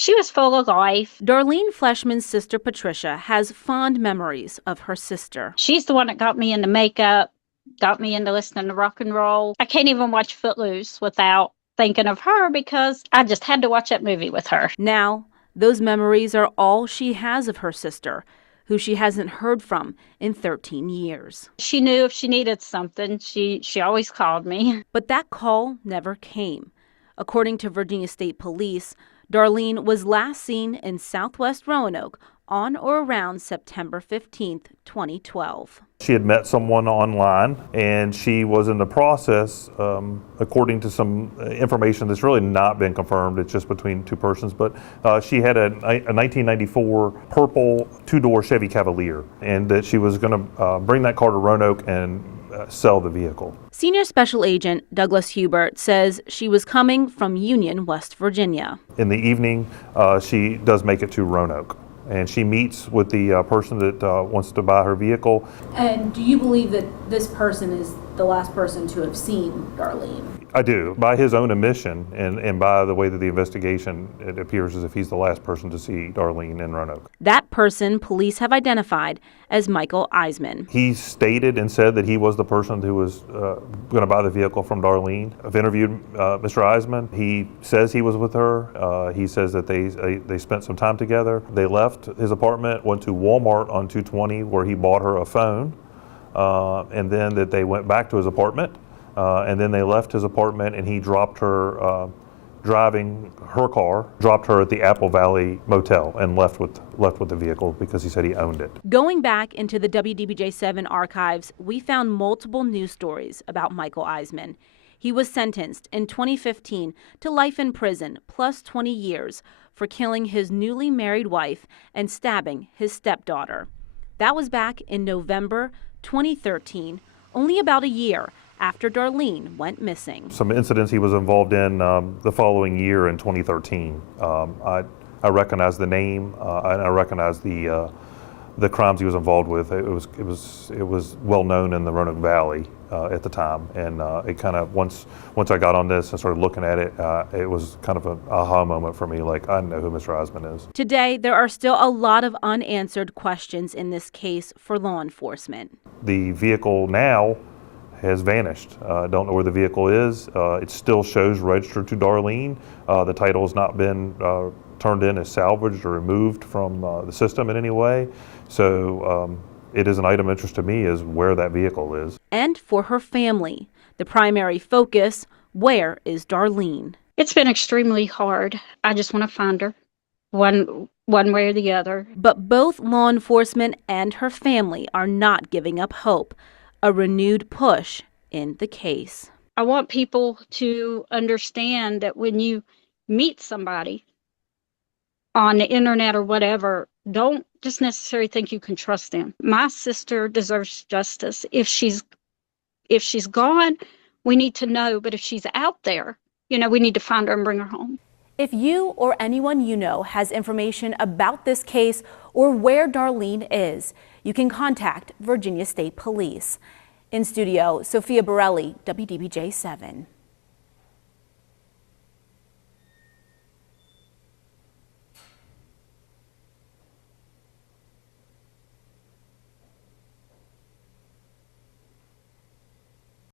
She was full of life. Darlene Fleshman's sister Patricia has fond memories of her sister. She's the one that got me into makeup, got me into listening to rock and roll. I can't even watch Footloose without thinking of her because I just had to watch that movie with her. Now, those memories are all she has of her sister, who she hasn't heard from in 13 years. She knew if she needed something, she always called me. But that call never came. According to Virginia State Police, Darlene was last seen in southwest Roanoke on or around September 15th, 2012. She had met someone online, and she was in the process, according to some information that's really not been confirmed, it's just between two persons, but she had a 1994 purple two-door Chevy Cavalier, and that she was going to bring that car to Roanoke and sell the vehicle. Senior Special Agent Douglas Hubert says she was coming from Union, West Virginia. In the evening, she does make it to Roanoke, and she meets with the person that wants to buy her vehicle. And do you believe that this person is the last person to have seen Darlene? I do. By his own admission and by the way that the investigation, it appears as if he's the last person to see Darlene in Roanoke. That person police have identified as Michael Eisman. He stated and said that he was the person who was going to buy the vehicle from Darlene. I've interviewed Mr. Eisman. He says he was with her. He says that they spent some time together. They left his apartment, went to Walmart on 220 where he bought her a phone, and then that they went back to his apartment. And then they left his apartment, and he dropped her, driving her car, dropped her at the Apple Valley Motel and left with the vehicle because he said he owned it. Going back into the WDBJ7 archives, we found multiple news stories about Michael Eisman. He was sentenced in 2015 to life in prison plus 20 years for killing his newly married wife and stabbing his stepdaughter. That was back in November 2013, only about a year after Darlene went missing. Some incidents he was involved in the following year in 2013. I recognize the name and I recognize the crimes he was involved with. It was well known in the Roanoke Valley at the time, and it kind of once I got on this and started looking at it, it was kind of an aha moment for me. Like, I know who Mr. Eisman is. Today, there are still a lot of unanswered questions in this case for law enforcement. The vehicle now has vanished. Don't know where the vehicle is. It still shows registered to Darlene. The title has not been turned in as salvaged or removed from the system in any way. So it is an item of interest to me is where that vehicle is. And for her family, the primary focus, where is Darlene? It's been extremely hard. I just want to find her, one way or the other. But both law enforcement and her family are not giving up hope. A renewed push in the case. I want people to understand that when you meet somebody on the internet or whatever, don't just necessarily think you can trust them. My sister deserves justice. If she's gone, we need to know. But if she's out there, we need to find her and bring her home. If you or anyone you know has information about this case or where Darlene is, you can contact Virginia State Police. In studio, Sophia Borelli, WDBJ7.